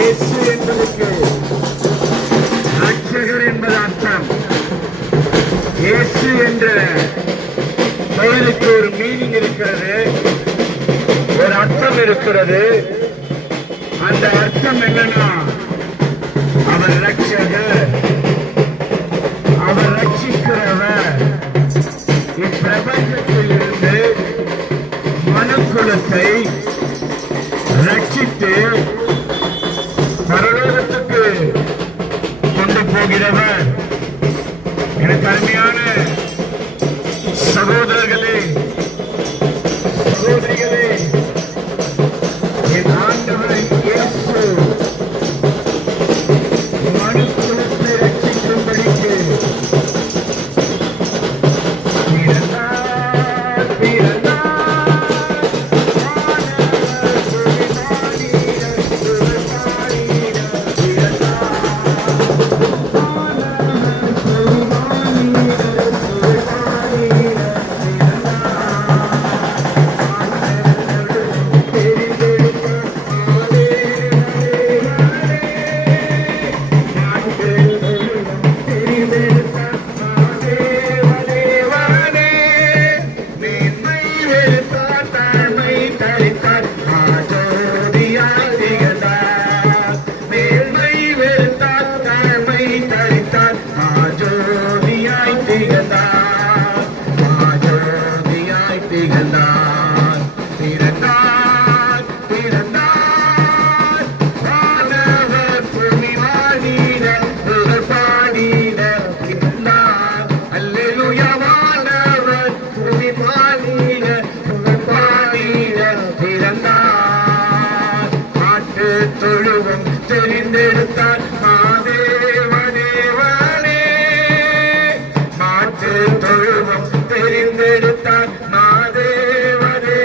இயேசு என்பதற்கு ரட்சகர் என்பது அர்த்தம். இயேசு என்ற பெயருக்கு ஒரு மீனிங் இருக்கிறது, ஒரு அர்த்தம் இருக்கிறது. அந்த அர்த்தம் என்னன்னா, அவர் ரட்சகர், அவர் ரட்சிக்கிறவர். இப்பிரபஞ்சத்தில் இருந்து மனுக்குலத்தை ரட்சித்து பரலோகத்துக்கு கொண்டு போகிறவர். எனக்கு அருமையான சகோதரர்களே, சகோதரிகளே, என் ஆண்டவர் இயேசு மனுக்குலத்தை ரட்சிக்கும்படிக்கு தெரிந்தெடுத்தார் மாதேவனே, மாற்று தொழுவம் தெரிந்தெடுத்தார் மாதேவனே.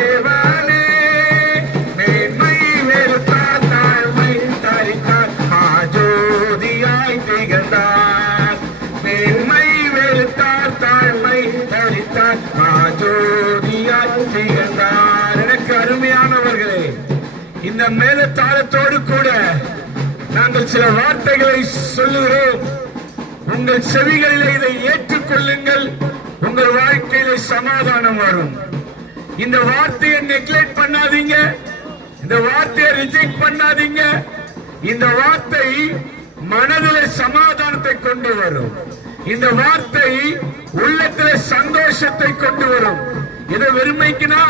மேன்மை வெறுத்தார், தாழ்மை தரித்தார், மாஜோதியாய் திகழ்ந்தார். மேன்மை வெறுத்தார், தாழ்மை தரித்தார், மாஜோதியாய் திகழ்ந்தார். எனக்கு அருமையானவர்களே, இந்த மேலத்தாளத்தோடு கூட நாங்கள் சில வார்த்தைகளை சொல்லுகிறோம். உங்கள் செவிகளில் இதை ஏற்றுக்கொள்ளுங்கள், உங்கள் வாழ்க்கையில சமாதானம் வரும். இந்த வார்த்தையை நெக்லெக்ட் பண்ணாதீங்க, இந்த வார்த்தையை ரிஜெக்ட் பண்ணாதீங்க. இந்த வார்த்தை மனதில் சமாதானத்தை கொண்டு வரும். இந்த வார்த்தை உள்ளத்தில் சந்தோஷத்தை கொண்டு வரும். இதை வெறுமைக்குனா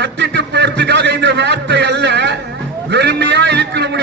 கத்திட்டு போறதுக்காக இந்த வார்த்தை அல்ல, வெறுமையா இருக்கிற வாழ்க்கை